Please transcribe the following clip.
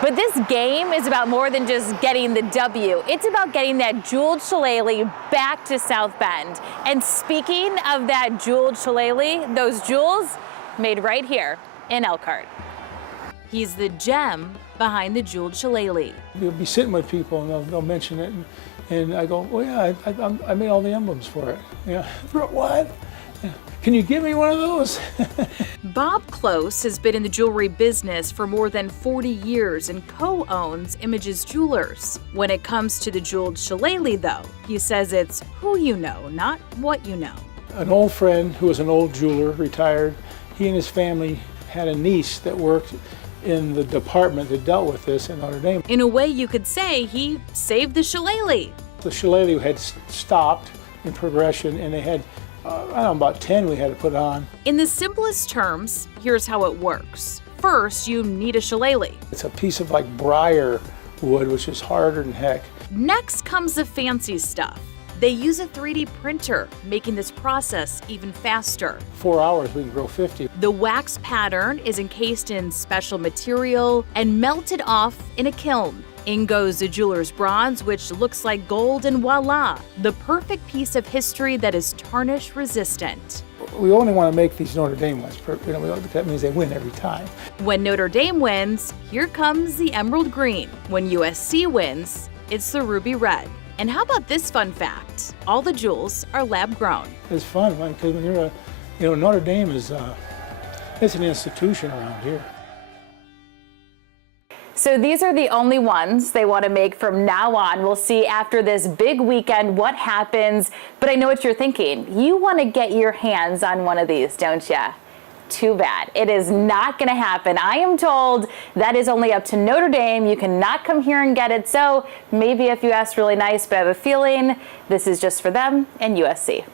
But this game is about more than just getting the W. It's about getting that Jeweled Shillelagh back to South Bend. And speaking of that Jeweled Shillelagh, those jewels made right here in Elkhart. He's the gem behind the Jeweled Shillelagh. You'll be sitting with people and they'll mention it, and I go, well, yeah, I made all the emblems for it. Yeah. What? Yeah. Can you give me one of those? Bob Close has been in the jewelry business for more than 40 years and co-owns Images Jewelers. When it comes to the Jeweled Shillelagh, though, he says it's who you know, not what you know. An old friend who was an old jeweler, retired, he and his family had a niece that worked in the department that dealt with this in Notre Dame. In a way, you could say he saved the Shillelagh. The Shillelagh had stopped in progression, and they had I don't know, about 10 we had to put on. In the simplest terms, here's how it works. First, you need a Shillelagh. It's a piece of like briar wood, which is harder than heck. Next comes the fancy stuff. They use a 3D printer, making this process even faster. 4 hours, we can grow 50. The wax pattern is encased in special material and melted off in a kiln. In goes the jeweler's bronze, which looks like gold, and voila, the perfect piece of history that is tarnish resistant. We only want to make these Notre Dame ones. That means they win every time. When Notre Dame wins, here comes the emerald green. When USC wins, it's the ruby red. And how about this fun fact? All the jewels are lab grown. It's fun, because when you're Notre Dame is, it's an institution around here. So these are the only ones they want to make from now on. We'll see after this big weekend what happens. But I know what you're thinking. You want to get your hands on one of these, don't you? Too bad. It is not going to happen. I am told that is only up to Notre Dame. You cannot come here and get it. So maybe if you ask really nice, but I have a feeling this is just for them and USC.